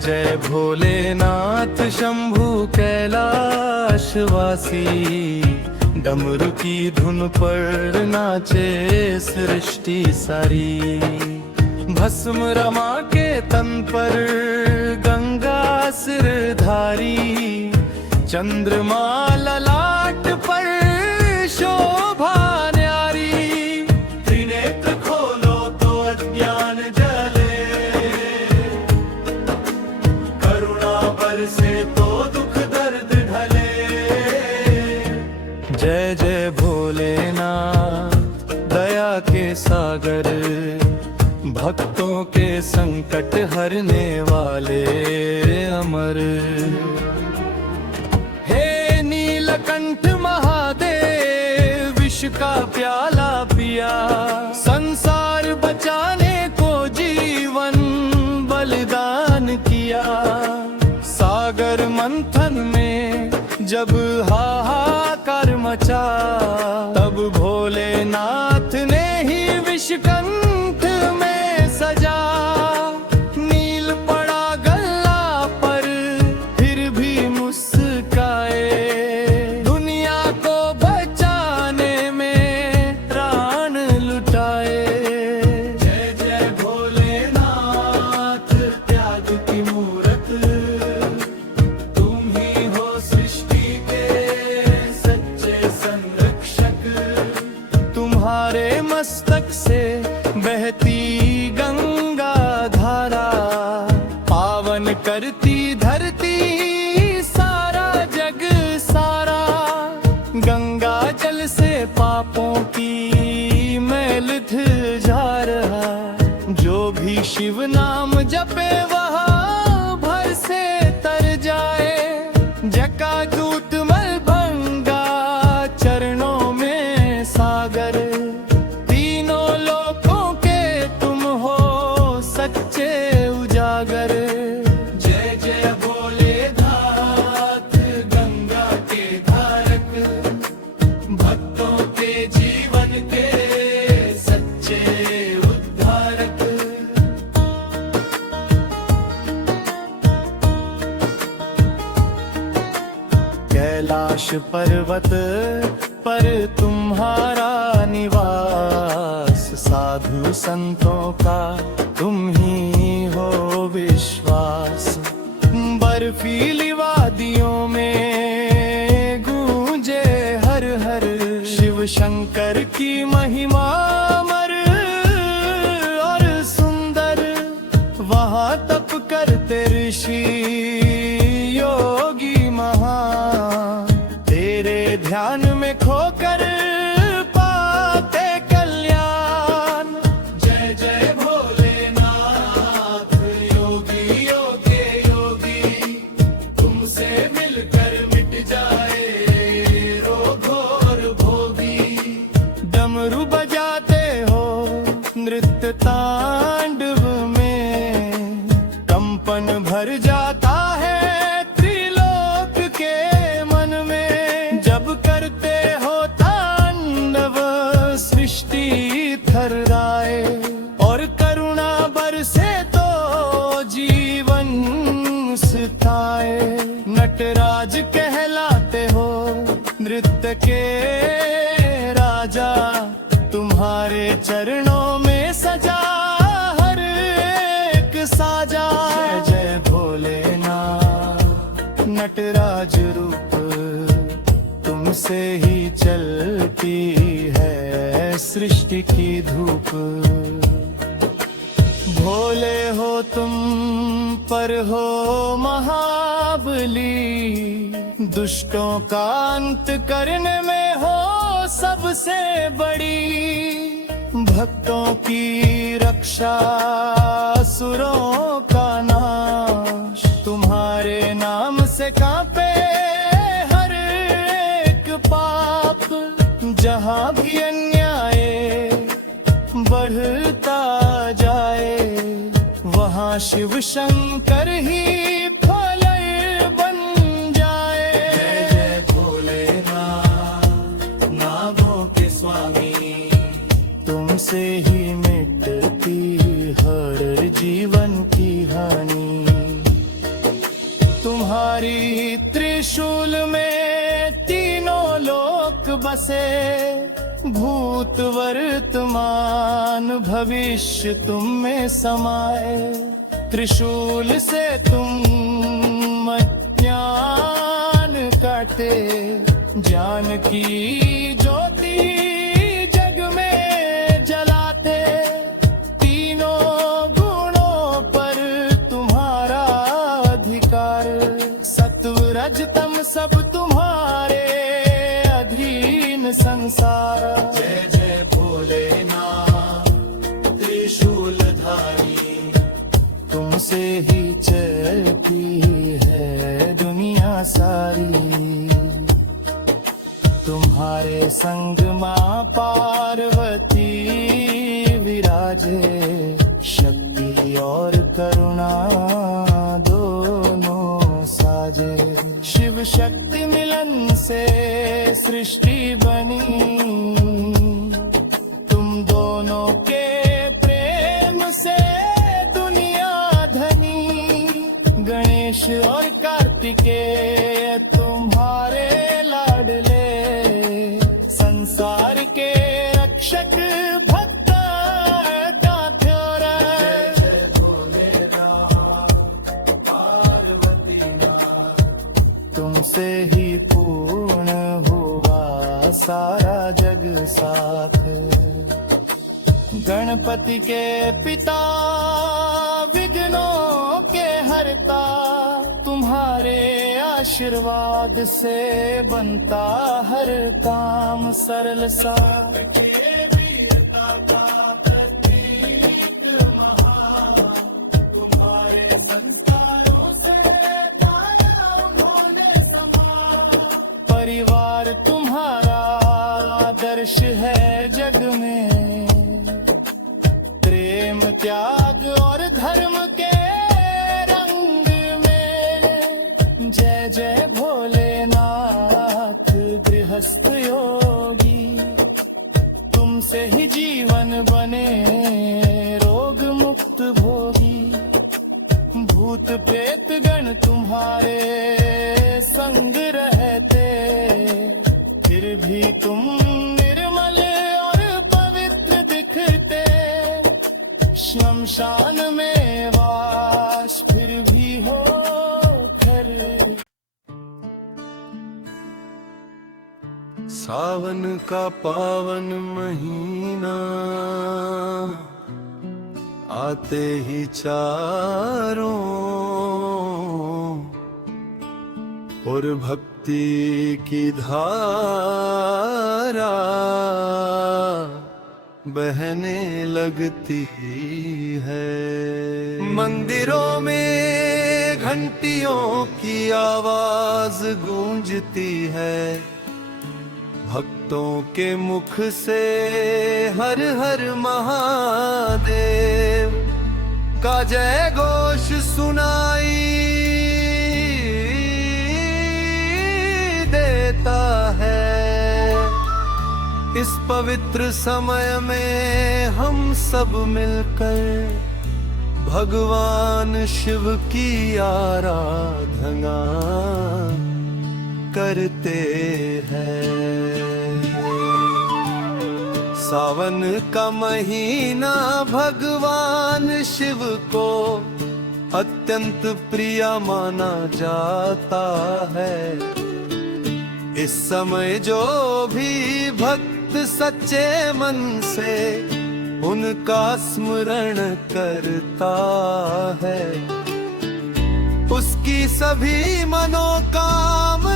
जय भोलेनाथ शंभु कैलाशवासी, डमरू की धुन पर नाचे सृष्टि सारी। भस्म रमा के तन पर गंगा सिरधारी, चंद्रमा ललाट पर शोभा न्यारी। त्रिनेत्र खोलो तो अज्ञान जले, करुणा बरसे तो दुख दर्द ढले। जय जय भोलेनाथ दया के सागर, भक्तों के संकट हरने वाले अमर। हे नीलकंठ महादेव, विष का प्याला पिया, संसार बचाने को जीवन बलिदान किया। सागर मंथन में जब हाहाकार मचा, तब भोलेनाथ ने ही विष कंठ में सजा। नील पड़ा गल्ला पर फिर भी मुस्काए, दुनिया को बचाने में प्राण लुटाए। जय जय भोलेनाथ त्याग की मूरत, तुम ही हो सृष्टि के सच्चे संरक्षक। तुम्हारे मस्तक से बहती गंगा धारा, पावन करती धरती सारा जग सारा। गंगा जल से पापों की मैल धुल जा रहा, जो भी शिव नाम जपे वहाँ भर से तर जाए। जटाजूट मलभंगा चरणों में सागर, तीनों लोकों के तुम हो सच्चे उजागर। जय जय भोलेनाथ गंगा के धारक, भक्तों के जीवन के सच्चे उद्धारक। कैलाश पर्वत पर तुम्हारा निवास, साधु संतों का तुम ही हो विश्वास। बर्फीली वादियों में गूंजे हर हर, शिव शंकर की महिमा अमर और सुंदर। वहाँ तप करते ऋषि योगी महान, तेरे ध्यान में खोकर पाते कल्याण। जय जय भोलेनाथ योगी योगे योगी, तुमसे मिलकर मिट जाए रोग और भोगी। डमरू बजाते हो नृत्य तांडव में, कंपन भर जाता है त्रिलोक के मन में। जब करते हो तांडव सृष्टि थर्राए, और करुणा बरसे तो जीवन सुधाए। नटराज कहलाते हो नृत्य के राजा, तुम्हारे चरणों में सजा हर एक साजा। जय जय भोलेनाथ नटराज रूप, तुमसे ही चलती है सृष्टि की धूप। भोले हो तुम पर हो महाबली, दुष्टों का अंत करने में हो सबसे बड़ी। भक्तों की रक्षा असुरों का नाश, तुम्हारे नाम से कांपे हर एक पाप। जहाँ भी अन्याय बढ़ता जाए, वहाँ शिव शंकर ही प्रलय बन जाए। जय जय भोलेनाथ नागों के स्वामी, तुमसे ही मिटती हर जीवन की हानि। तुम्हारी त्रिशूल में तीनों लोक बसे, भूत वर्तमान भविष्य तुम में समाए। त्रिशूल से तुम अज्ञान काटे, ज्ञान की ज्योति जग में जलाते। तीनों गुणों पर तुम्हारा अधिकार, सत्व रज तम सब तुम्हारे अधीन संसार। जय जय भोलेनाथ त्रिशूलधारी, तुमसे ही चलती है दुनिया सारी। तुम्हारे संग मां पार्वती विराजे, शक्ति और करुणा दोनों साजे। शिव शक्ति मिलन से सृष्टि बनी, तुम दोनों के प्रेम से दुनिया धनी। गणेश और कार्तिकेय तुम्हारे लाडले, संसार के रक्षक भक्त का थ्योर। तुमसे ही पूर्ण हुआ सारा जग साथ। गणपति के पिता विघ्नों के हरता, तुम्हारे आशीर्वाद से बनता हर काम सरल सा। तुम्हारे संस्कारों से उन्होंने समा। परिवार तुम्हारा आदर्श है जग में, प्रेम त्याग और धर्म के रंग में। जय जय भोलेनाथ गृहस्थ योगी, तुमसे ही जीवन बने रोग मुक्त भोगी। भूत प्रेत गण तुम्हारे संग रहते, फिर भी तुम निर्मल और पवित्र दिखते। शमशान में वास फिर भी हो घर। सावन का पावन महीना, आते ही चारों और भक्ति की धारा बहने लगती है। मंदिरों में घंटियों की आवाज गूंजती है, भक्तों के मुख से हर हर महादेव का जय घोष सुनाई देता है। इस पवित्र समय में हम सब मिलकर भगवान शिव की आराधना करते हैं। सावन का महीना भगवान शिव को अत्यंत प्रिय माना जाता है। इस समय जो भी भक्त सच्चे मन से उनका स्मरण करता है, उसकी सभी मनोकामनाएं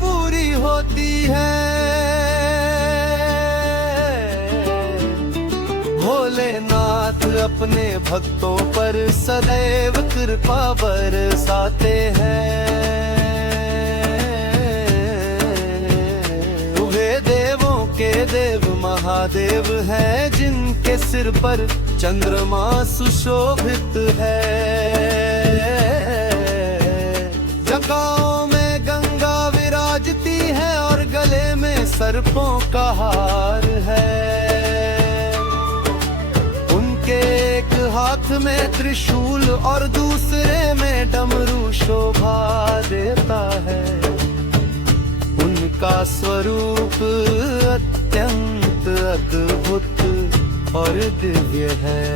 पूरी होती है। भोलेनाथ अपने भक्तों पर सदैव कृपा बरसाते हैं। वे देवों के देव महादेव है, जिनके सिर पर चंद्रमा सुशोभित है। जटाओं में गंगा विराजती है और गले में सर्पों का हार है। उनके एक हाथ में त्रिशूल और दूसरे में डमरू शोभा देता है। उनका स्वरूप अत्यंत अद्भुत और दिव्य है।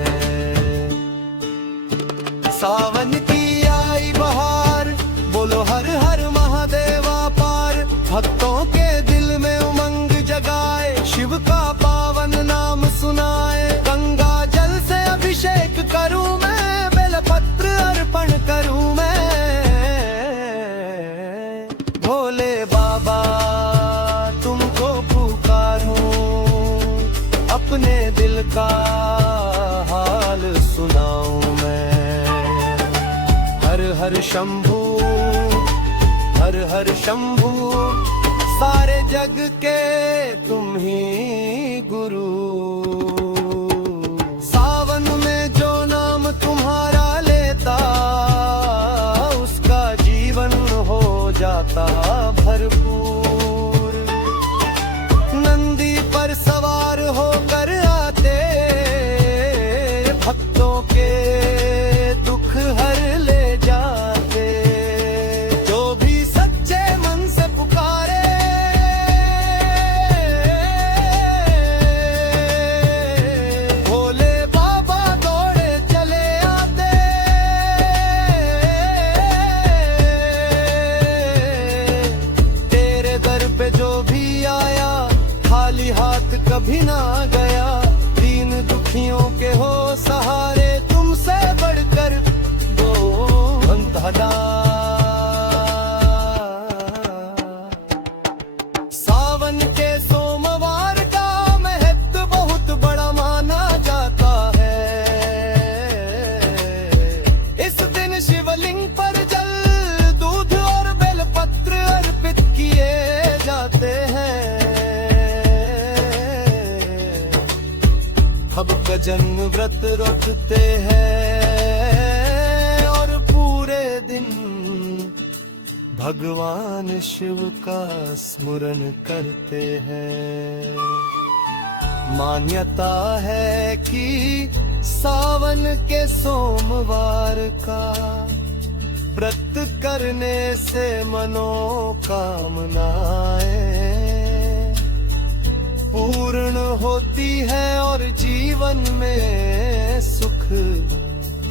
सावन की आई बहार, बोलो हर हर महादेवा पार। भक्तों के दिल में उमंग जगाए, शिव का पावन नाम सुनाए। गंगा जल से अभिषेक करूं मैं, बेलपत्र अर्पण करूं मैं। भोले बाबा तुमको पुकारूं, अपने दिल का हाल सुनाऊं मैं। हर हर शंभू, हर हर शंभू, सारे जग के तुम ही गुरु। सावन में जो नाम तुम्हारा लेता, उसका जीवन हो जाता भरपूर। नंदी पर सवार होकर आते, भक्तों के दुख हर ले जाते। जो भी सच्चे मन से पुकारे, भोले बाबा दौड़े चले आते। तेरे दर पे जो भी आया, खाली हाथ कभी ना गया। दीन दुखियों के हो सहारे, तुमसे बढ़कर वो बंधदा। सावन के सोमवार का महत्व बहुत बड़ा माना जाता है। इस दिन शिवलिंग पर जल, दूध और बेलपत्र अर्पित किए जाते हैं। भक्तजन व्रत रखते हैं और पूरे दिन भगवान शिव का स्मरण करते हैं। मान्यता है कि सावन के सोमवार का व्रत करने से मनोकामनाएं पूर्ण होती है और जीवन में सुख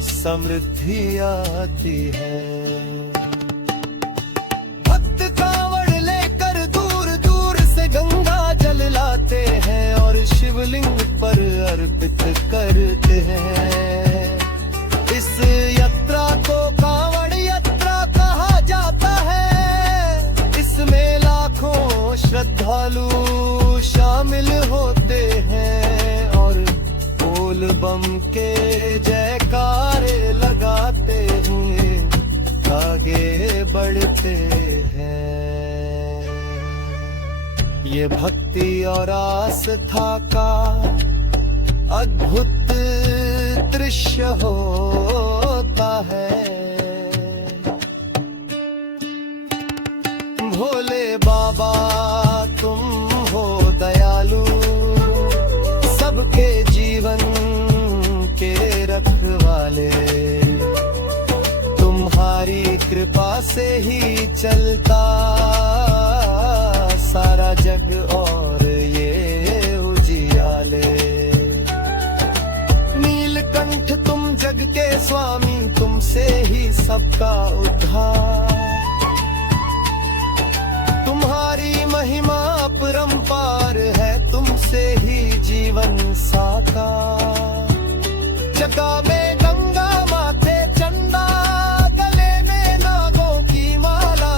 समृद्धि आती है। भक्त कांवड़ लेकर दूर दूर से गंगा जल लाते हैं और शिवलिंग पर अर्पित करते हैं। इस यात्रा को कांवड़ यात्रा कहा जाता है। इसमें लाखों श्रद्धालु शामिल होते हैं और बोल बम के जयकारे लगाते हुए आगे बढ़ते हैं। ये भक्ति और आस्था का अद्भुत दृश्य होता है। भोले बाबा तुम हो दयालु, सबके जीवन के रखवाले। तुम्हारी कृपा से ही चलता सारा जग और ये उजियाले। नीलकंठ तुम जग के स्वामी, तुमसे ही सबका उद्धार। तुम्हारी महिमा अपरंपार है, तुमसे ही जीवन साकार। जटा में गंगा, माथे चंदा, गले में नागों की माला।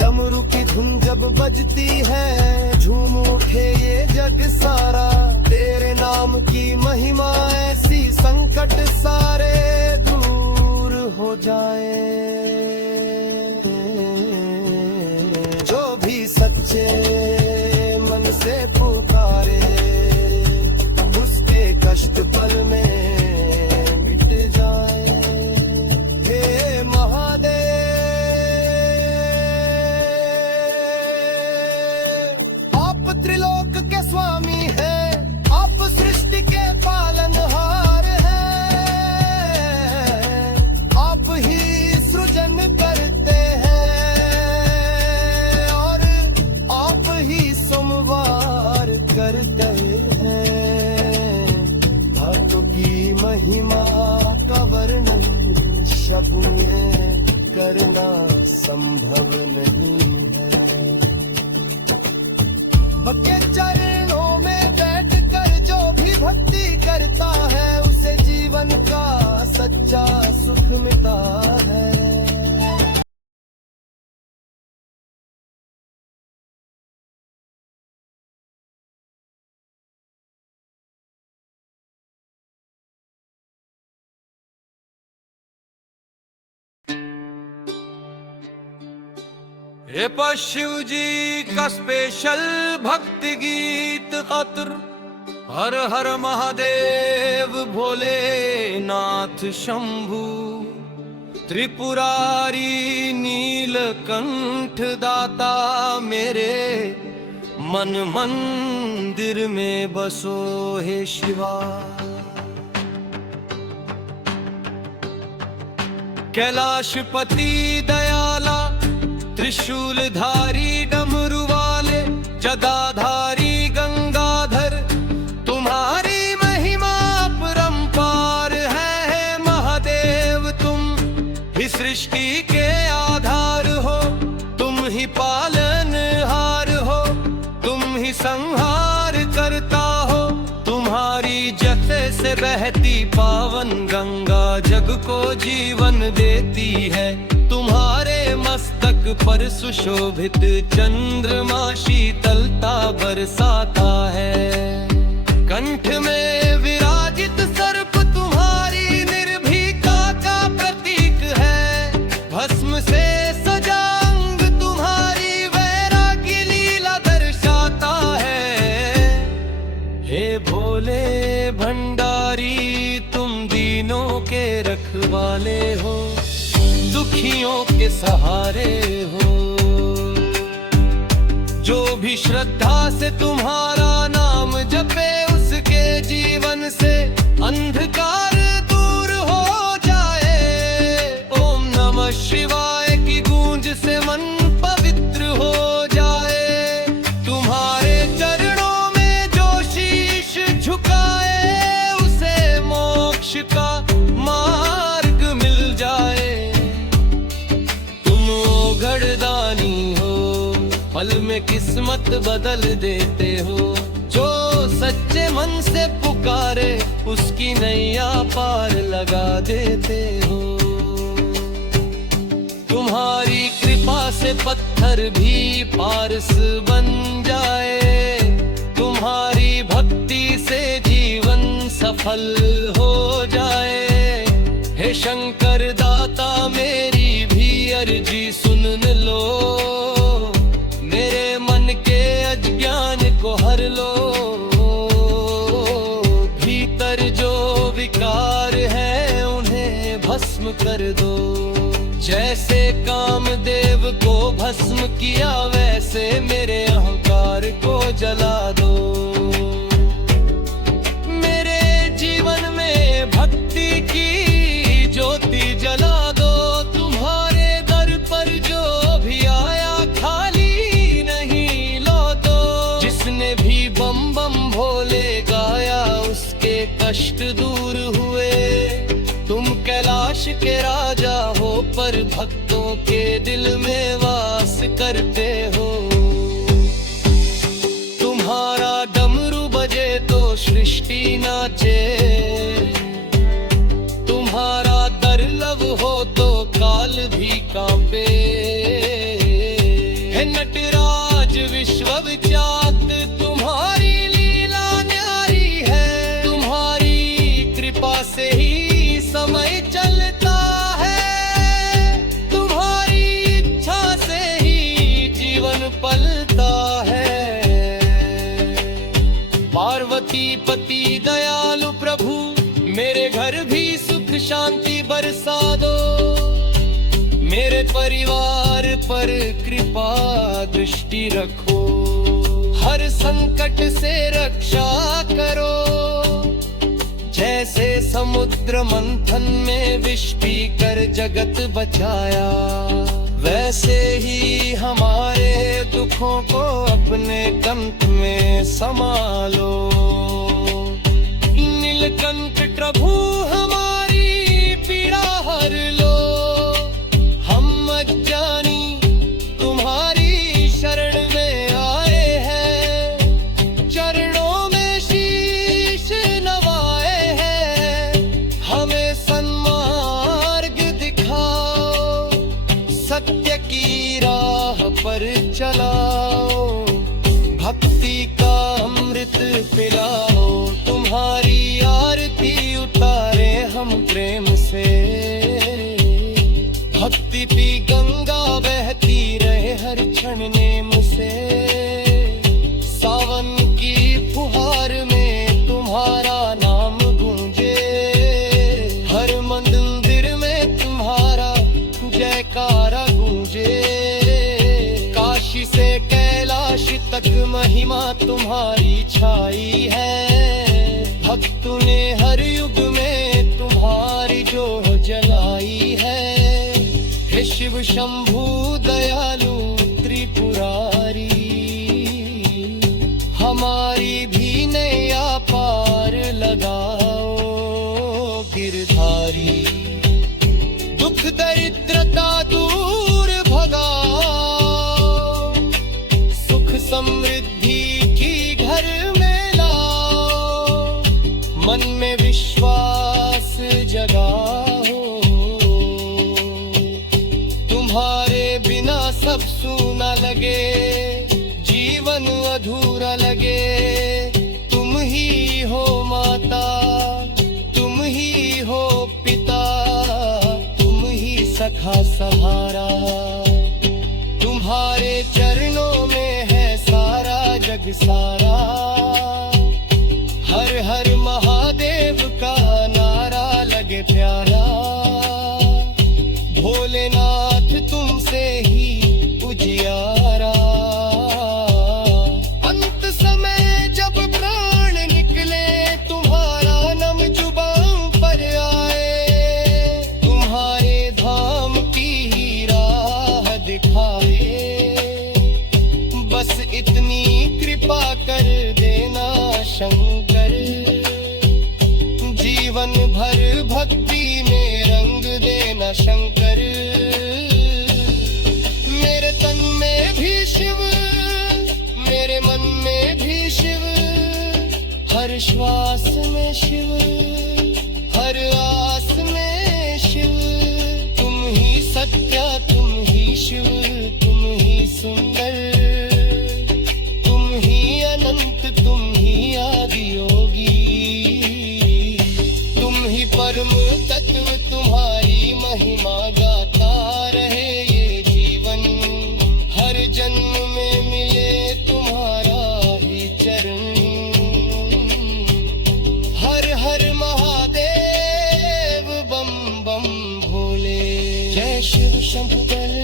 डमरू की धुन जब बजती है, झूम उठे ये जग सारा। तेरे नाम की महिमा ऐसी, संकट सारे दूर हो जाए। जो भी सच्चे मन से पुकारे, उसके कष्ट पल में मिट जाए। हे महादेव, आप त्रिलोक के स्वामी हैं, आप सृष्टि के करना संभव नहीं है। के चरणों में बैठकर जो भी भक्ति करता है उसे जीवन का सच्चा सुख मिलता है। ये पर शिव जी का स्पेशल भक्ति गीत खातिर हर हर महादेव भोलेनाथ शंभू त्रिपुरारी नीलकंठ दाता मेरे मन मंदिर में बसो हे शिवा। कैलाशपति दयाला त्रिशूलधारी डमरू वाले जटाधारी गंगाधर तुम्हारी महिमा परंपार है महादेव। तुम ही सृष्टि के आधार हो, तुम ही पालनहार हो, तुम ही संहार करता हो। तुम्हारी जटे से बहती पावन गंगा जग को जीवन देती है। तुम्हारे मस्तक पर सुशोभित चंद्रमा शीतलता बरसाता है। कंठ में विराजित सर्प तुम्हारी निर्भीकता का प्रतीक है। भस्म से सजा अंग तुम्हारी वैराग्य लीला दर्शाता है। हे भोले भंडारी तुम दीनों के रखवाले हो, दुखियों के सहारे हो। जो भी श्रद्धा से तुम्हारा नाम जपे उसके जीवन से अंधकार दूर हो जाए। ओम नमः शिवाय की गूंज से मन पवित्र हो जाए। तुम्हारे चरणों में जो शीश झुकाए उसे मोक्ष का मार्ग मिल जाए। गढ़दानी हो, पल में किस्मत बदल देते हो। जो सच्चे मन से पुकारे उसकी नैया पार लगा देते हो। तुम्हारी कृपा से पत्थर भी पारस बन जाए। तुम्हारी भक्ति से जीवन सफल हो जाए। हे शंकर दाता मेरी अर्जी सुन लो, मेरे मन के अज्ञान को हर लो। भीतर जो विकार है उन्हें भस्म कर दो। जैसे कामदेव को भस्म किया वैसे मेरे अहंकार को जला दो। मेरे जीवन में भक्ति की ज्योति जला दो। पर जो भी आया खाली नहीं लौटो। जिसने भी बम बम भोले गाया उसके कष्ट दूर हुए। तुम कैलाश के राजा हो पर भक्तों के दिल में वास करते हो। तुम्हारा डमरू बजे तो सृष्टि नाचे। तुम्हारा दुर्लभ हो तो काल भी कांपे। हे नटराज विश्वविख्यात तुम्हारी लीला न्यारी है। तुम्हारी कृपा से ही समय चलता है। तुम्हारी इच्छा से ही जीवन पलता है। पार्वती पति दयालु प्रभु मेरे घर भी सुख शांति बरसा दो। मेरे परिवार पर कृपा दृष्टि रखो। हर संकट से रक्षा करो। जैसे समुद्र मंथन में विष पीकर जगत बचाया, वैसे ही हमारे दुखों को अपने कंठ में संभालो। नीलकंठ प्रभु हमारी पीड़ा हर लो। हम पर चलाओ, भक्ति का अमृत पिलाओ, तुम्हारी आरती उतारे हम प्रेम से। भक्ति की गंगा बहती रहे हर क्षण नेम से, सावन की फुहार में तुम्हारा नाम गूंजे, हर मंदिर में तुम्हारा जयकारा गूंजे। काशी से कैलाश तक महिमा तुम्हारी छाई है, भक्तों ने हर युग में तुम्हारी जोत जलाई है। हे शिव शंभु दयालु त्रिपुरारी, हमारी भी नैया पार लगाओ गिरधारी। दुख दरिद्रता दूर भगाओ, सुख समृद्धि की घर में लाओ, मन में विश्वास जगाओ। तुम्हारे बिना सब सूना लगे, जीवन अधूरा लगे, तुम ही हो माता, तुम ही हो पिता, तुम ही सखा सहारा। तुम्हारे चरणों में है सारा जग सारा, हर हर महादेव का नारा लगे प्यारा। भोलेनाथ तुमसे ही उजियारा, अंत समय जब प्राण निकले तुम्हारा नम जुबान पर आए, तुम्हारे धाम की ही राह दिखाए। बस इतनी कृपा कर देना शंकर, जीवन भर भक्ति में रंग देना शंकर। मेरे तन में भी शिव, मेरे मन में भी शिव, हर श्वास में शिव, हर आस में शिव। तुम ही सत्य, तुम ही शिव, तुम ही सुंदर, तुम ही अनंत, तुम ही आदि योगी। तुम ही परम तत्व, तुम्हारी महिमा गाता रहे ये जीवन। हर जन्म में मिले तुम्हारा ही चरण। हर हर महादेव बम बम भोले। जय शिव शंभु बल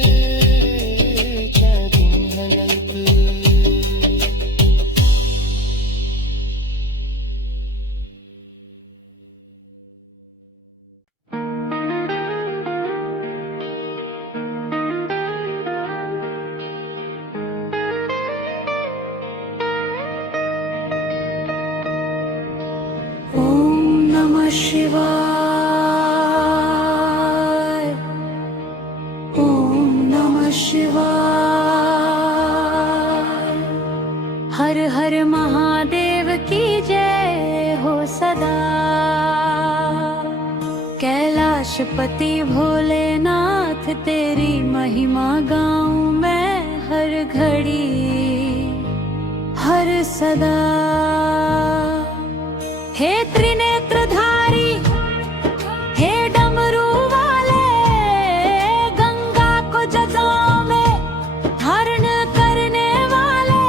जय अनंत। शिवाय ओम नमः शिवाय। हर हर महादेव की जय हो सदा। कैलाशपति भोलेनाथ तेरी महिमा गाऊं मैं हर घड़ी हर सदा। हे त्रिनेत्रधारी, हे डमरू वाले, गंगा को जटाओं में धारण करने वाले,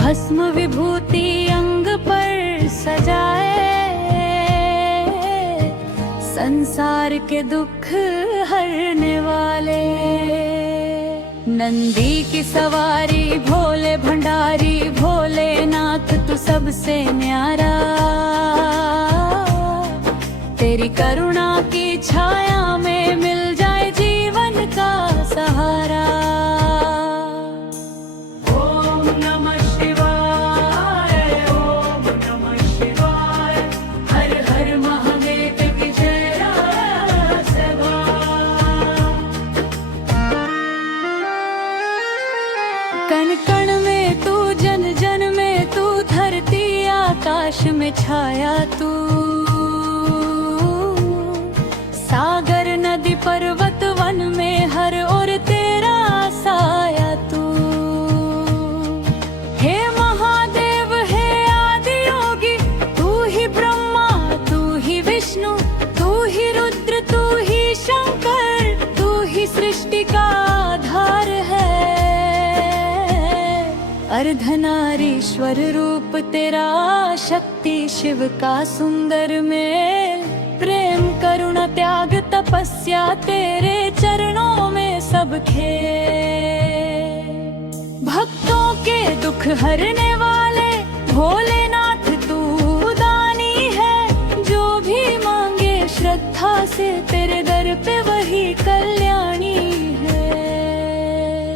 भस्म विभूति अंग पर सजाए, संसार के दुख हरने वाले। नंदी की सवारी भोले भंडारी, भोलेनाथ तू सबसे न्यारा। तेरी करुणा की छाया में मिल जाए जीवन का सहारा। ओम नमः शिवाय, ओम नमः शिवाय। हर हर महादेव की जय सभा। कण कण में तू, जन जन में तू, धरती आकाश में छाया तू। सागर नदी पर्वत वन में हर ओर तेरा सा सृष्टि का आधार है। अर्धनारीश्वर रूप तेरा, शक्ति शिव का सुंदर मेल। प्रेम करुणा त्याग तपस्या तेरे चरणों में सब खेल। भक्तों के दुख हरने वाले भोलेनाथ तू दानी है। जो भी मांगे श्रद्धा से तेरे दर पे वही कल्याणी है।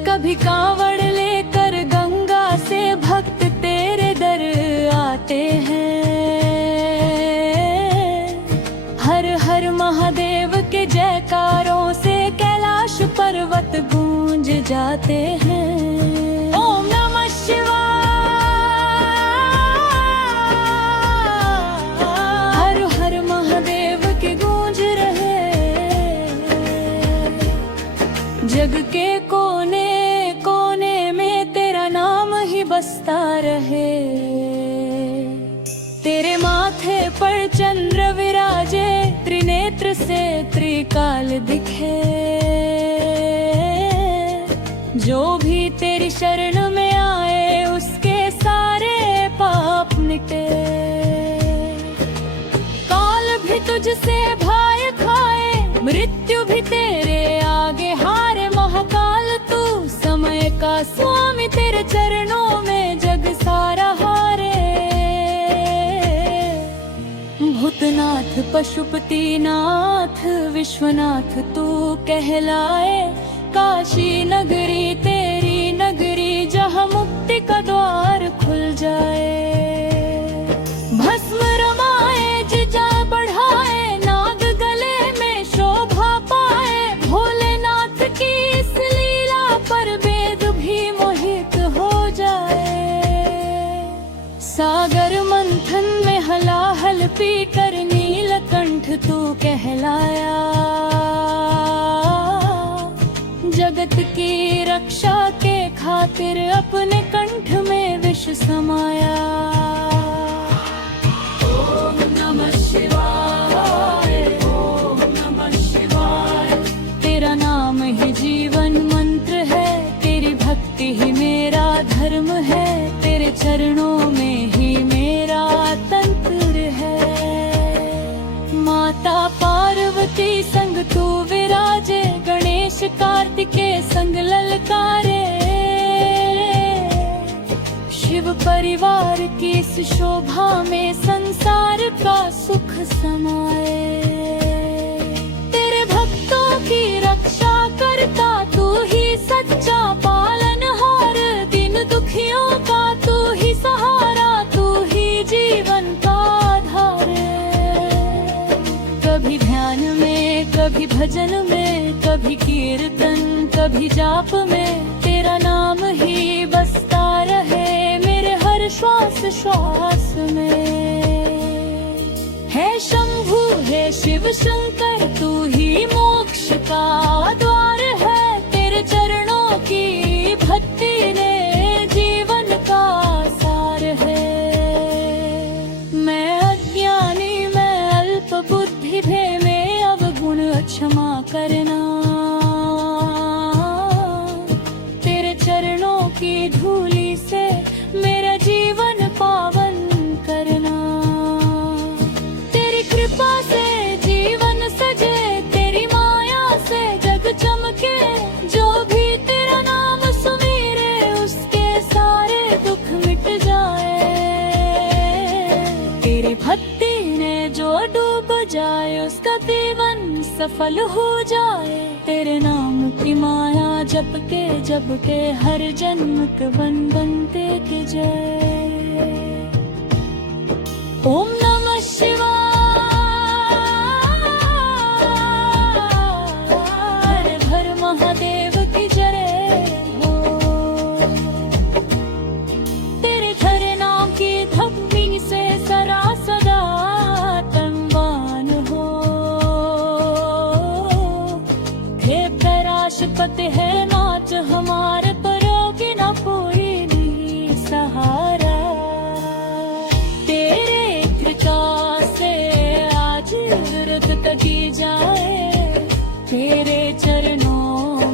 कभी कांवड़ लेकर गंगा से भक्त तेरे दर आते हैं। हर हर महादेव के जयकारों से कैलाश पर्वत गूंज जाते हैं। ओम नमः शिवाय, हर हर महादेव के गूंज रहे। जग के कोने कोने में तेरा नाम ही बसता रहे। तेरे माथे पर चंद्र विराजे, त्रिनेत्र से त्रिकाल दिखे। जो भी तेरी शरण में आए उसके सारे पाप मिटे। काल भी तुझसे भाई खाए, मृत्यु भी तेरे आगे हारे। महाकाल तू समय का स्वामी, तेरे चरणों में जग सारा हारे। भूतनाथ पशुपतिनाथ विश्वनाथ तू कहलाए। काशी नगरी तेरी नगरी, जहाँ मुक्ति का द्वार खुल जाए। भस्म रमाए जिजा बढ़ाए, नाग गले में शोभा पाए। भोलेनाथ की इस लीला पर वेद भी मोहित हो जाए। सागर मंथन में हलाहल पीकर नीलकंठ तू कहलाया। जगत की रक्षा के खातिर अपने कंठ में विष समाया। ओम नमः शिवाय, ओम नमः शिवाय। तेरा नाम ही जीवन मंत्र है, तेरी भक्ति ही मेरा धर्म है। तेरे चरणों में ही मेरा तंत्र है। माता पार्वती संग तू विराजे, गणेश कार्तिकेय संग ललकारे। शिव परिवार की इस शोभा में संसार का सुख समाए। तेरे भक्तों की रक्षा करता तू ही सच्चा पालनहार। दिन दुखियों का तू ही सहारा, तू ही जीवन का आधार। कभी ध्यान में, कभी भजन में, कभी कीर्तन, कभी जाप में तेरा नाम ही बसता रहे मेरे हर श्वास श्वास में। है शंभु है शिव शंकर, तू ही मोक्ष का द्वार है। तेरे चरणों की भक्ति ने जीवन का सार है। मैं अज्ञानी, मैं अल्प बुद्धि भे में अवगुण क्षमा करना। तेरे चरणों की धूली से मेरा जीवन पावन करना। तेरी कृपा से जीवन सजे, तेरी माया से जग चमके। जो भी तेरा नाम सुमीरे उसके सारे दुख मिट जाए। तेरी भक्ति ने जो डूब जाए उसका जीवन सफल हो जाए। तेरे नाम की माया जप के हर जन्म के बन बनते के जय। ओम नमः शिवाय, हर हर महादेव की जय हो। तेरे धरे नाम की धप्पी से सरा सदा तंबान हो। हे कैलाशपति है नाच हमारे, परोगी न कोई नहीं सहारा। तेरे कृपा से आज रुत तकी जाए, तेरे चरणों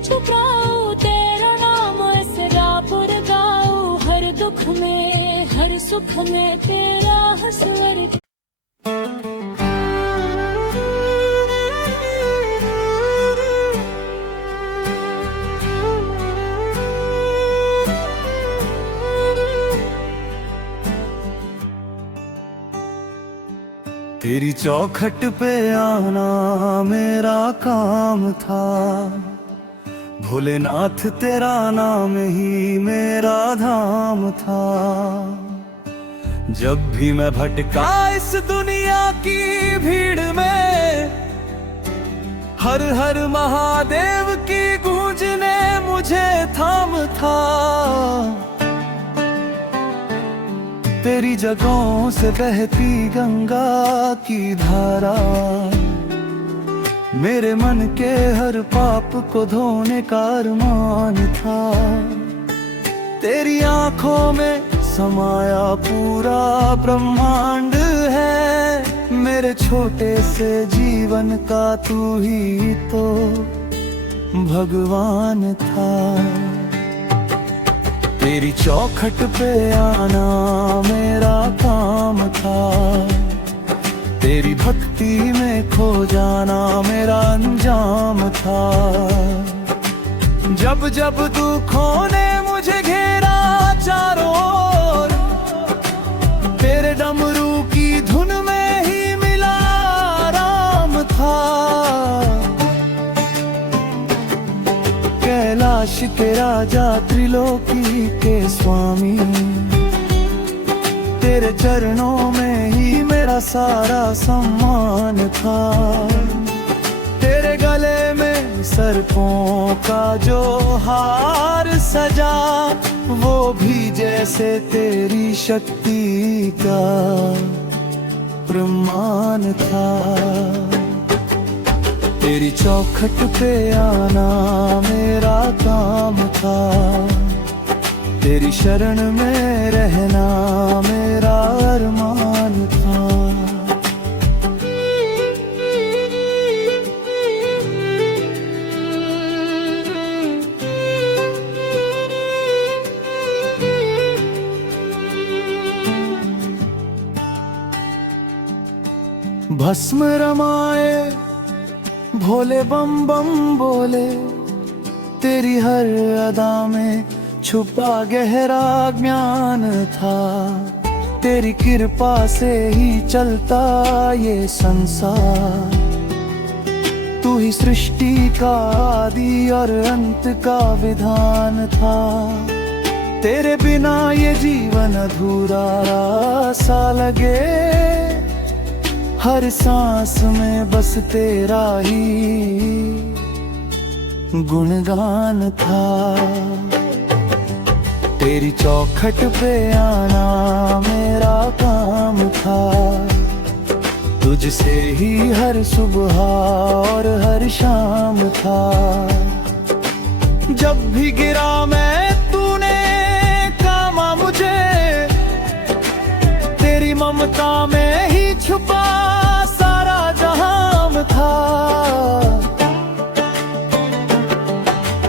छुपाऊं, तेरा नाम इसरापुर गाऊं, हर दुख में हर सुख में तेरा हसवर। तेरी चौखट पे आना मेरा काम था, भोलेनाथ तेरा नाम ही मेरा धाम था। जब भी मैं भटका इस दुनिया की भीड़ में, हर हर महादेव की गूंज ने मुझे थाम था। तेरी जगहों से बहती गंगा की धारा, मेरे मन के हर पाप को धोने का अरमान था। तेरी आंखों में समाया पूरा ब्रह्मांड है, मेरे छोटे से जीवन का तू ही तो भगवान था। तेरी चौखट पे आना मेरा काम था, तेरी भक्ति में खो जाना मेरा अंजाम था। जब जब दुखों ने मुझे घेरा चारों ओर, तेरे डमरू की धुन में ही मिला आराम था। कैलाश के राजा त्रिलोकी के स्वामी, तेरे चरणों में ही मेरा सारा सम्मान था। तेरे गले में सर्पों का जो हार सजा, वो भी जैसे तेरी शक्ति का प्रमाण था। तेरी चौखट पे आना मेरा काम था, तेरी शरण में रहना मेरा अरमान था। भस्म रमाए भोले बम बम बोले, तेरी हर अदा में छुपा गहरा ज्ञान था। तेरी कृपा से ही चलता ये संसार, तू ही सृष्टि का आदि और अंत का विधान था। तेरे बिना ये जीवन अधूरा सा लगे, हर सांस में बस तेरा ही गुणगान था। तेरी चौखट पे आना मेरा काम था, तुझसे ही हर सुबह और हर शाम था। जब भी गिरा मैं तूने कामा मुझे, तेरी ममता में ही छुपा सारा जहां था।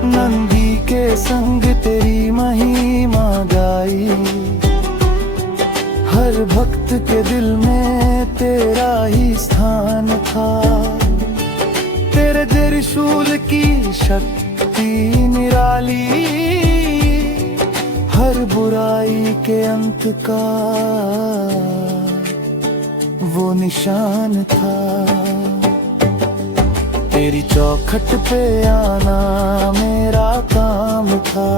नंदी के संग तेरी महिमा गाई, हर भक्त के दिल में तेरा ही स्थान था। तेरे त्रिशूल की शक्ति निराली, हर बुराई के अंत का वो निशान था। तेरी चौखट पे आना मेरा काम था,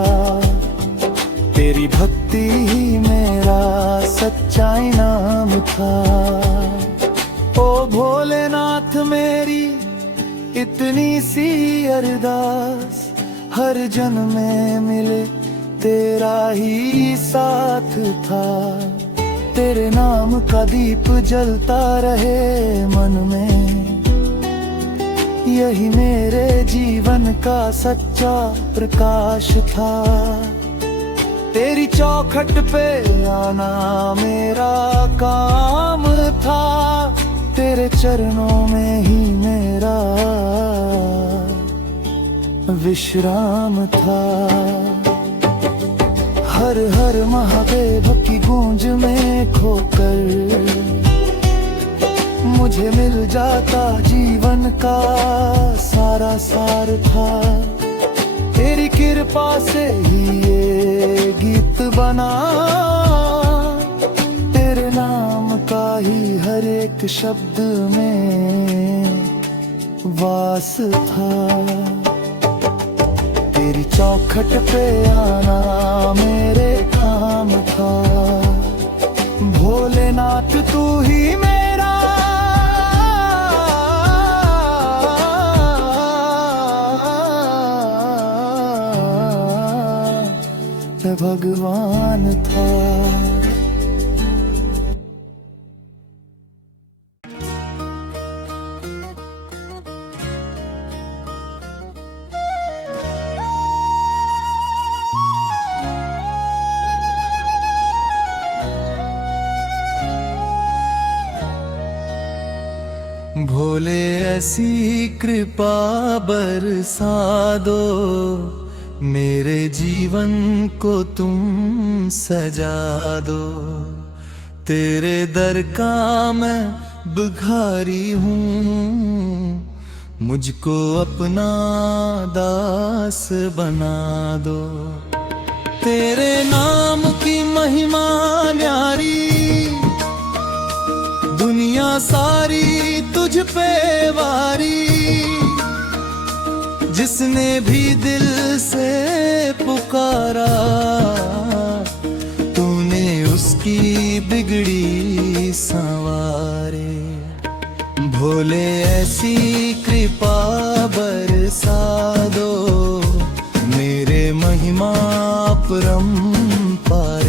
तेरी भक्ति ही मेरा सच्चा इनाम था। ओ भोलेनाथ मेरी इतनी सी अरदास, हर जन्म में मिले तेरा ही साथ था। तेरे नाम का दीप जलता रहे मन में, यही मेरे जीवन का सच्चा प्रकाश था। तेरी चौखट पे आना मेरा काम था, तेरे चरणों में ही मेरा विश्राम था। हर हर महादेव की गूंज में खोकर मुझे मिल जाता जीवन का सारा सार था। तेरी कृपा से ही ये गीत बना, तेरे नाम का ही हर एक शब्द में वास था। तेरी चौखट पे आना मेरे काम था। भोलेनाथ तू ही मेरा भगवान था। भोले ऐसी कृपा बरसा दो, मेरे जीवन को तुम सजा दो। तेरे दर का मैं भिखारी हूँ, मुझको अपना दास बना दो। तेरे नाम की महिमा न्यारी, दुनिया सारी तुझ पे वारी। जिसने भी दिल से पुकारा, तूने उसकी बिगड़ी संवारे। भोले ऐसी कृपा बरसा दो, मेरे महिमा परंपार।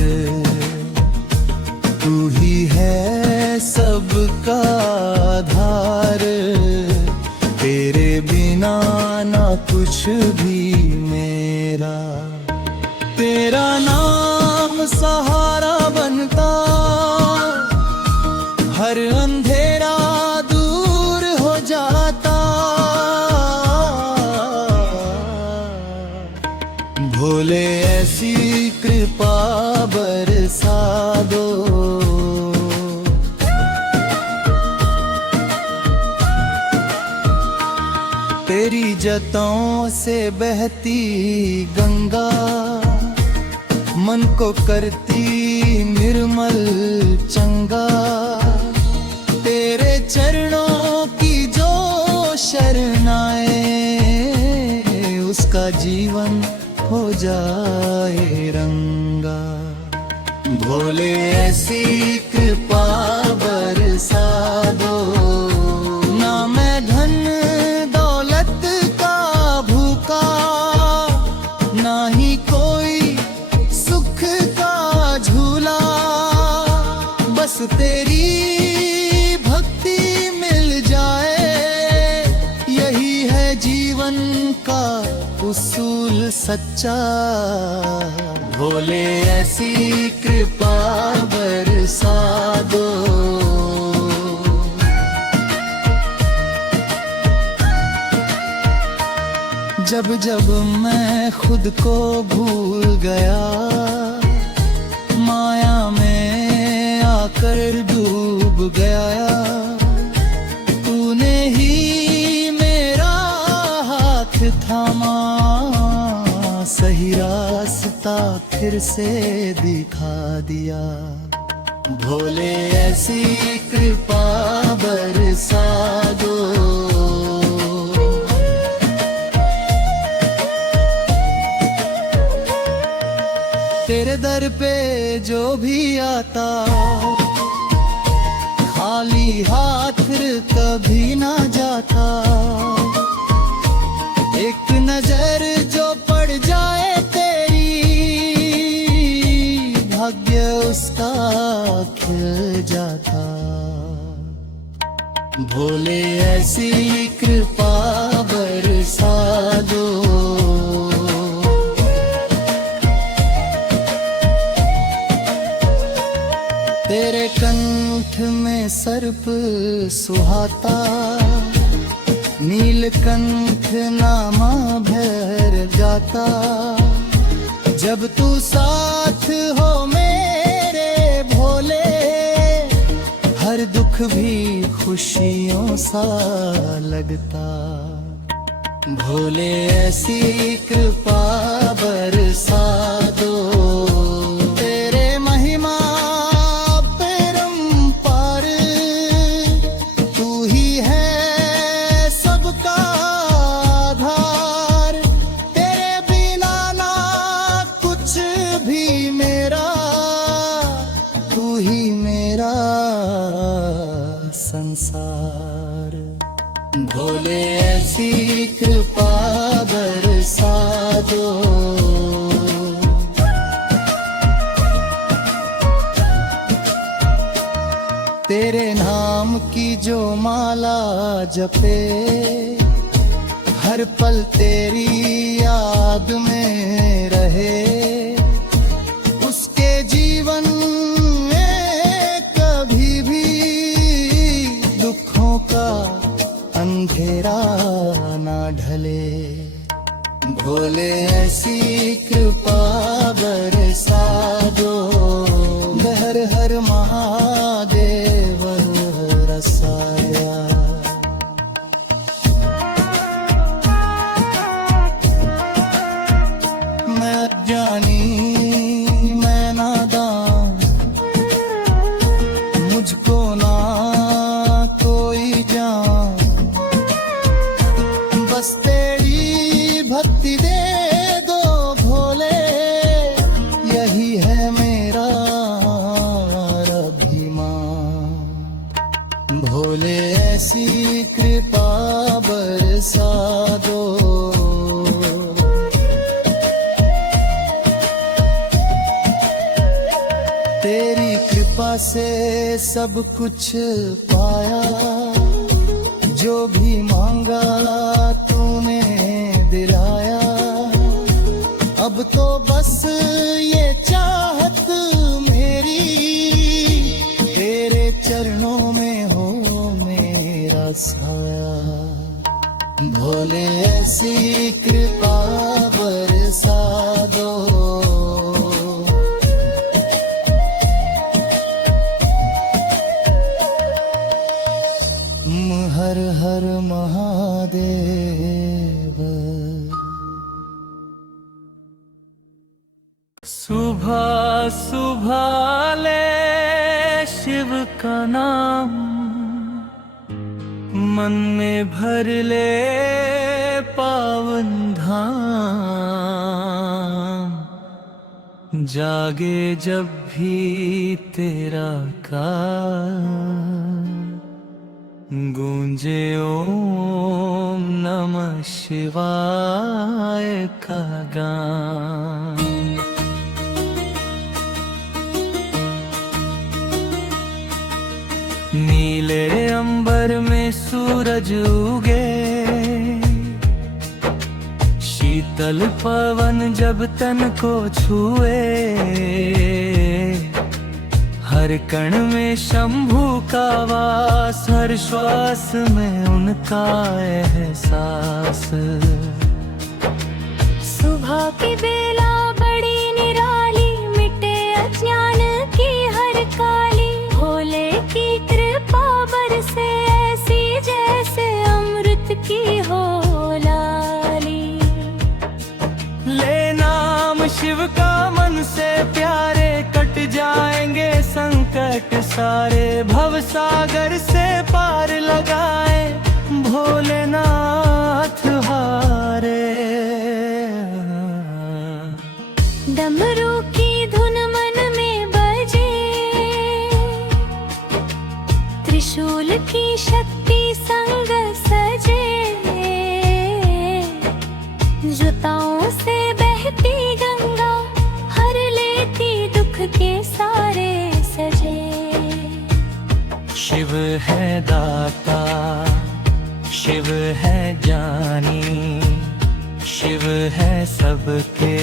तू ही है सबका आधार, तेरे बिना ना कुछ भी मेरा। तेरा नाम सहारा बनता, हर अंधेरा दूर हो जाता। भोले ऐसी कृपा बरसा दो। तेरी जतों से बहती गंगा, मन को करती निर्मल चंगा। तेरे चरणों की जो शरण आए, उसका जीवन हो जाए रंगा। भोले ऐसी कृपा बरसा दो, ना मैं धन दौलत का भूखा, ना ही कोई सुख का झूला। बस तेरी भक्ति मिल जाए, यही है जीवन का उसूल सच्चा। भोले ऐसी कृपा बरसा दो। जब जब मैं खुद को भूल गया, माया में आकर डूब गया, तूने ही मेरा हाथ थामा। सही रास्ता फिर से दिखा दिया। भोले ऐसी कृपा बरसा दो। तेरे दर पे जो भी आता, खाली हाथ कभी ना जाता। एक नजर जो पड़ जाए तेरी, भाग्य उसका खिल जाता। भोले ऐसी कृपा बरसा दो। तेरे कंठ में सर्प सुहाता, नीलकंठ नामा भैर गाता, जब तू साथ हो मेरे भोले, हर दुख भी खुशियों सा लगता। भोले ऐसी कृपा बरसा दो, तेरे महिमा परंपार, तू ही है सबका आधार, तेरे बिना ना कुछ भी मेरा, तू ही मेरा संसार। भोले ऐसी कृपा बरसा दो। तेरे नाम की जो माला जपे, हर पल तेरी याद में रहे, उसके जीवन में कभी भी दुखों का अंधेरा ना ढले। भोले ऐसी कृपा बरसा दो, हर हर महादेव रसाया। मैं जानी मैं नादान, मुझको ना कोई जान, बस तेरी भक्ति दे दो भोले, यही है मेरा अभिमान। भोले ऐसी कृपा बरसा दो। तेरी कृपा से सब कुछ पाया, जो भी मांगा तूने दिलाया। अब तो बस ये चाहत मेरी, तेरे चरणों में हो मेरा साया। भोले ऐसी कृपा बरसा दो। हर हर महादेव। सुबह सुबह ले शिव का नाम, मन में भर ले पावन धाम। जागे जब भी तेरा काम, गूंजे ओम नमः शिवाय का गान। नीले अंबर में सूरज उगे, शीतल पवन जब तन को छुए, हर कण में शंभू का वास, हर श्वास में उनका एहसास। सुबह की बेला बड़ी निराली, मिटे अज्ञान की हर काली, भोले की कृपा बरसे ऐसी जैसे अमृत की हो लाली। ले नाम शिव का मन से प्यारे, कट जाएंगे संकट सारे, भव सागर से पार लगाए भोलेनाथ हारे। डमरू की धुन मन में बजे, त्रिशूल की शक्ति संग सजे, जुताओं से बहती गंगा हर लेती दुख के सारे सजे। शिव है दाता, शिव है जानी, शिव है सबके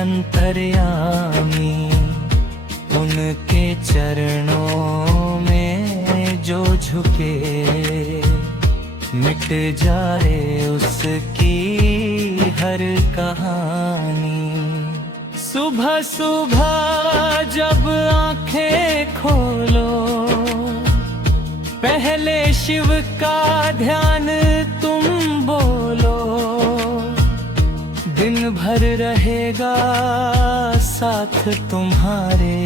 अंतर्यामी। उनके चरणों में जो झुके, मिट जाए उसकी हर कहानी। सुबह सुबह जब आंखें खोलो, पहले शिव का ध्यान तुम बोलो, दिन भर रहेगा साथ तुम्हारे,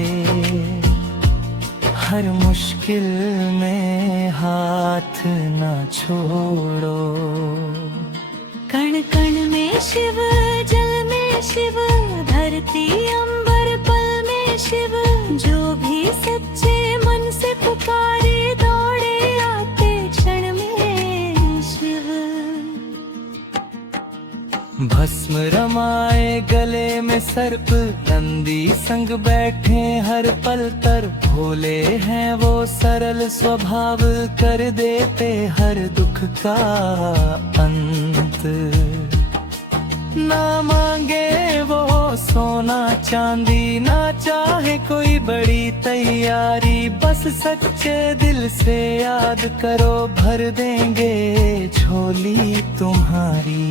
हर मुश्किल में हाथ न छोड़ो। कण कण में शिव, जल में शिव, धरती अंबर पल में शिव, जो भी सच्चे मन से पुकारे दौड़े आते क्षण में शिव। भस्म रमाए गले में सर्प, नंदी संग बैठे हर पल तर, भोले हैं वो सरल स्वभाव, कर देते हर दुख का अंत। ना मांगे वो सोना चांदी, ना चाहे कोई बड़ी तैयारी, बस सच्चे दिल से याद करो, भर देंगे झोली तुम्हारी।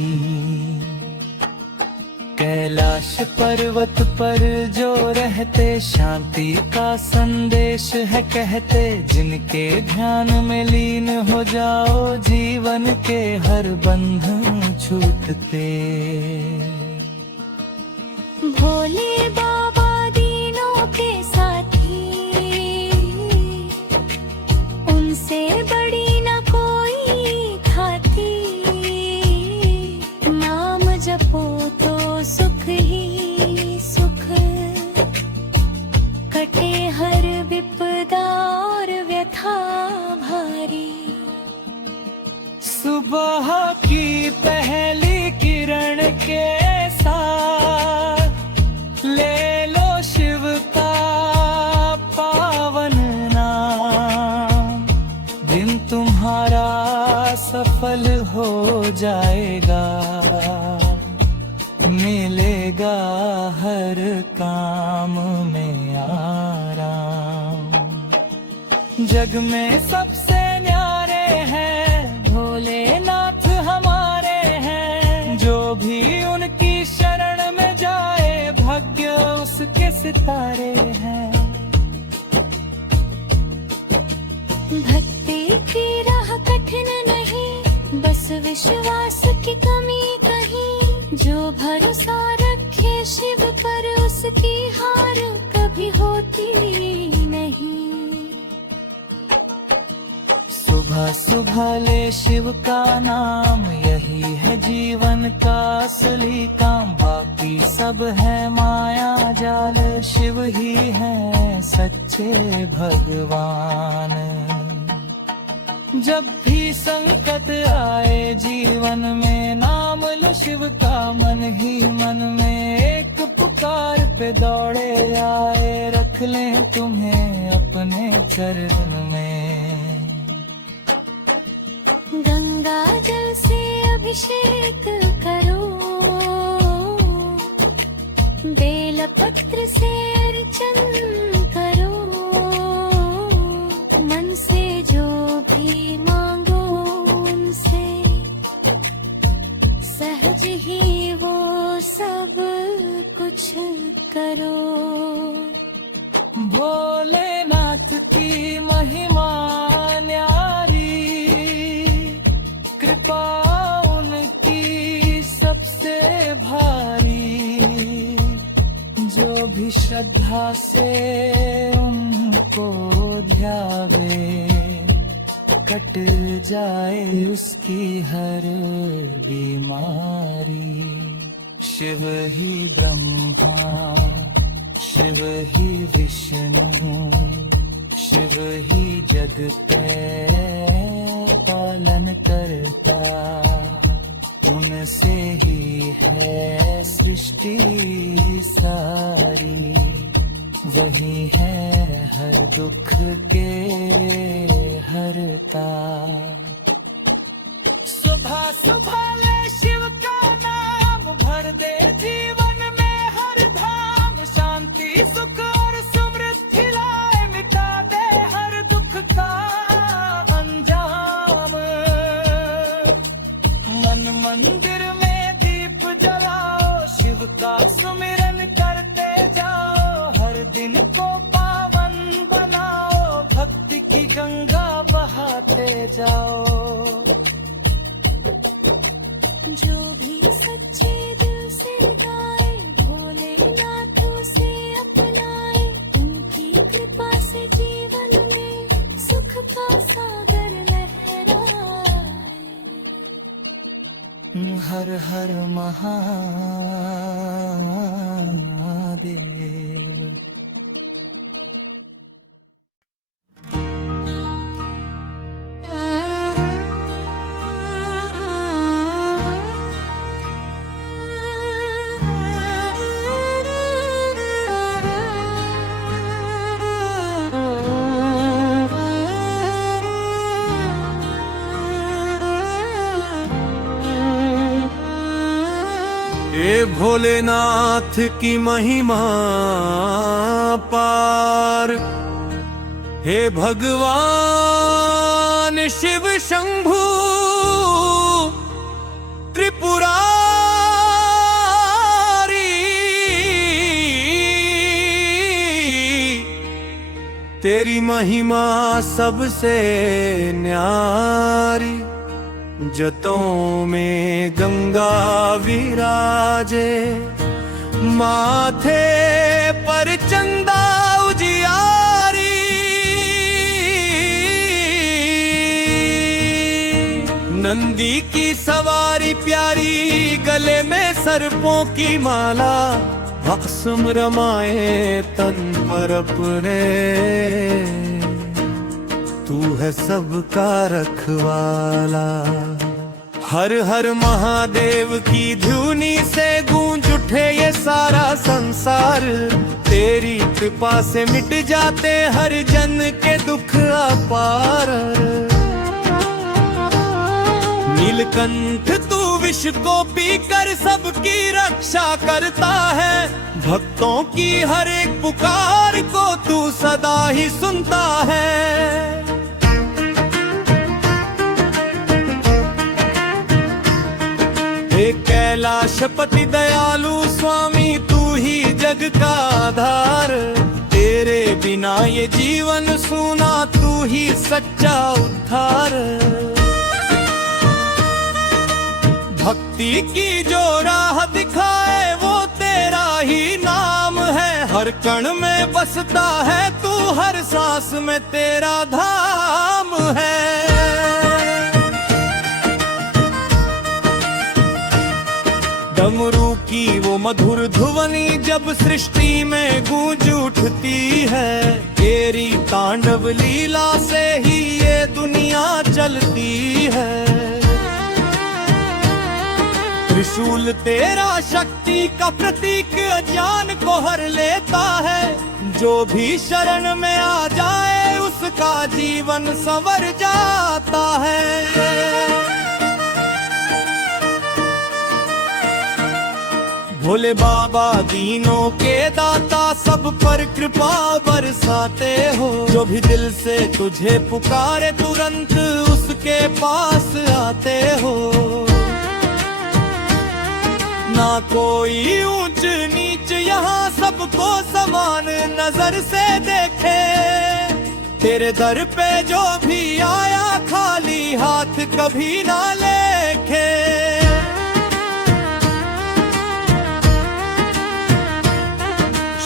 कैलाश पर्वत पर जो रहते, शांति का संदेश है कहते, जिनके ध्यान में लीन हो जाओ, जीवन के हर बंधन छूटते। भोले बाबा दीनों के साथी, उनसे बड़ी न कोई खाती, नाम जपो तो सुख ही सुख, कटे हर विपदा और व्यथा भारी। सुबह की पहली किरण के साथ ले लो शिव का पावन नाम, दिन तुम्हारा सफल हो जाएगा, मिलेगा हर काम में आराम। जग में सबसे न्यारे हैं भोलेनाथ हमारे हैं, जो भी उनकी शरण में जाए, भाग्य उसके सितारे हैं। भक्ति की राह कठिन नहीं, बस विश्वास की कमी कहीं, जो भरोसा रखे शिव पर, उसकी हार कभी होती नहीं। सुबह सुबह ले शिव का नाम, यही है जीवन का असली काम, बाकी सब है माया जाल, शिव ही है सच्चे भगवान। जब भी संकट आए जीवन में, नाम लो शिव का मन ही मन में, एक पुकार पे दौड़े आए, रख लें तुम्हें अपने चरण में। गंगा जल से अभिषेक करो, बेल पत्र से अर्चन करो, मन से जो भी मांगो उनसे, सहज ही वो सब कुछ करो। भोलेनाथ की महिमा न्यारी, कृपा उनकी सबसे भारी, जो भी श्रद्धा से उनको ध्यावे, कट जाए उसकी हर बीमारी। शिव ही ब्रह्मा, शिव ही विष्णु, शिव ही जग पे पालन करता, उनसे ही है सृष्टि सारी, वही है हर दुख के हरता। सुबह सुबह ले शिव का नाम, भर दे जीवन में हर धाम, शांति सुख और समृद्धि लाए, मिटा दे हर दुख का अंजाम। मंदिर में दीप जलाओ, शिव का सुमिरन करते जाओ, हर दिन को पावन बनाओ, भक्ति की गंगा बहाते जाओ। जो भी सच्चे दिल से गाए, भोलेनाथ उसे अपनाए, उनकी कृपा से जीवन में सुख का सागर लहराए। हर हर महादेव। हे भोलेनाथ की महिमा पार, हे भगवान शिव शंभु त्रिपुरारी, तेरी महिमा सबसे न्यारी। जतों में गंगा विराजे, माथे पर चंदा उजियारी, नंदी की सवारी प्यारी, गले में सर्पों की माला, भस्म रमाए तन पर अपने, तू है सबका रखवाला। हर हर महादेव की धुनी से गूंज उठे ये सारा संसार, तेरी कृपा से मिट जाते हर जन के दुख अपार। नीलकंठ तू विष को पीकर सबकी रक्षा करता है, भक्तों की हर एक पुकार को तू सदा ही सुनता है। हे कैलाशपति दयालु स्वामी, तू ही जग का आधार, तेरे बिना ये जीवन सूना, तू ही सच्चा उद्धार। भक्ति की जो राह दिखाए वो तेरा ही नाम है, हर कण में बसता है तू, हर सांस में तेरा धाम है। डमरू की वो मधुर ध्वनि जब सृष्टि में गूंज उठती है, तेरी तांडव लीला से ही ये दुनिया चलती है। त्रिशूल तेरा शक्ति का प्रतीक अज्ञान को हर लेता है, जो भी शरण में आ जाए उसका जीवन संवर जाता है। भोले बाबा दीनों के दाता, सब पर कृपा बरसाते हो, जो भी दिल से तुझे पुकारे तुरंत उसके पास आते हो। ना कोई ऊंच नीच यहाँ सबको समान नजर से देखे, तेरे दर पे जो भी आया खाली हाथ कभी ना लेके।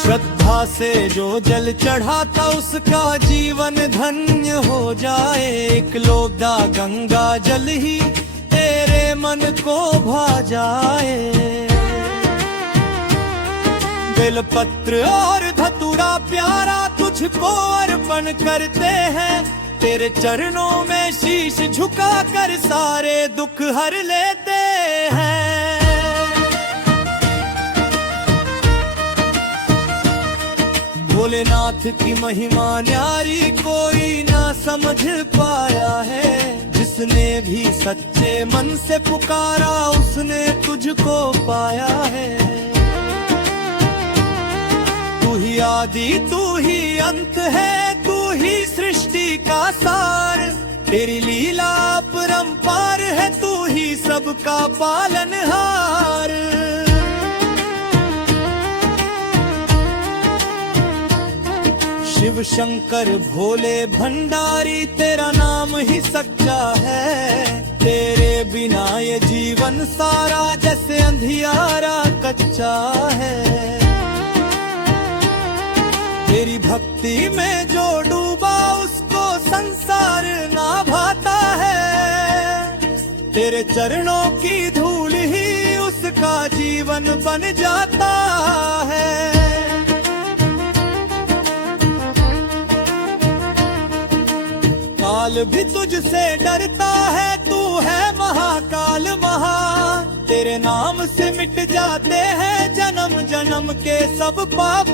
श्रद्धा से जो जल चढ़ाता उसका जीवन धन्य हो जाए, एक लोटा गंगा जल ही तेरे मन को भा जाए। बेलपत्र और धतूरा प्यारा तुझको अर्पण करते हैं, तेरे चरणों में शीश झुका कर सारे दुख हर लेते हैं। भोलेनाथ की महिमा न्यारी कोई ना समझ पाया है, जिसने भी सच्चे मन से पुकारा उसने तुझको पाया है। तू ही आदि तू ही अंत है, तू ही सृष्टि का सार, तेरी लीला परंपार है, तू ही सब सबका पालनहार। शिव शंकर भोले भंडारी तेरा नाम ही सच्चा है। तेरे बिना ये जीवन सारा जैसे अंधियारा कच्चा है। तेरी भक्ति में जो डूबा उसको संसार ना भाता है। तेरे चरणों की धूल ही उसका जीवन बन जाता है। काल भी तुझसे डरता है, तू है महाकाल महान। तेरे नाम से मिट जाते हैं जन्म जन्म के सब पाप।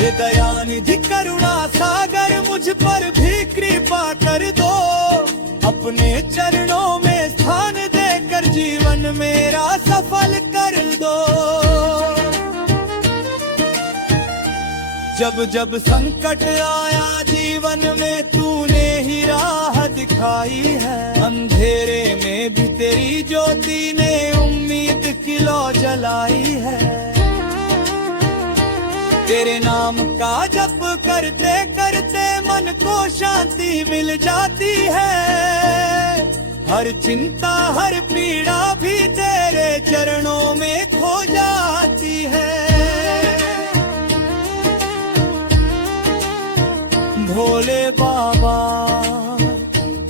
हे दयानिधि करुणा सागर मुझ पर भी कृपा कर दो। अपने चरणों में स्थान देकर जीवन मेरा सफल कर दो। जब जब संकट आया जीवन में तूने ही राह दिखाई है। अंधेरे में भी तेरी ज्योति ने उम्मीद की लौ जलाई है। तेरे नाम का जप करते करते मन को शांति मिल जाती है। हर चिंता हर पीड़ा भी तेरे चरणों में खो जाती है। भोले बाबा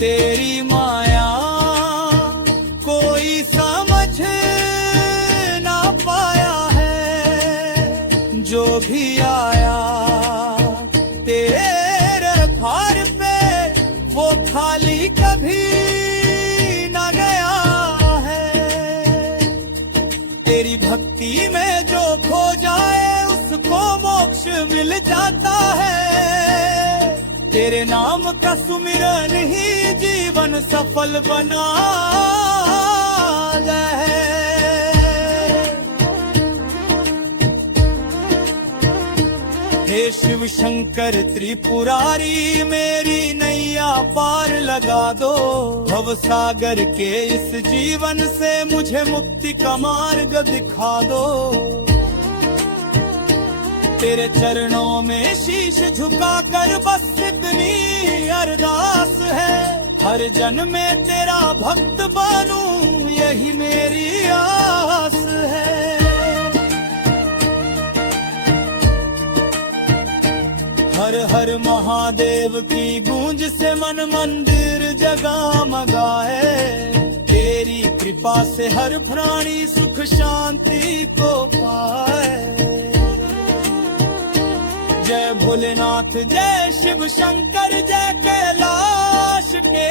तेरी माया कोई समझ ना पाया है। जो भी आया तेरे भार पे वो खाली कभी ना गया है। तेरी भक्ति में जो खो जाए उसको मोक्ष मिल जाता है। तेरे नाम का सुमिरन ही जीवन सफल बना है। हे शिव शंकर त्रिपुरारी मेरी नैया पार लगा दो। भव सागर के इस जीवन से मुझे मुक्ति का मार्ग दिखा दो। तेरे चरणों में शीश झुका कर बस इतनी अरदास है। हर जन्म में तेरा भक्त बनूं यही मेरी आस है। हर हर महादेव की गूंज से मन मंदिर जगमगाए। तेरी कृपा से हर प्राणी सुख शांति को पाए। जय भोलेनाथ जय शिव शंकर जय कैलाश के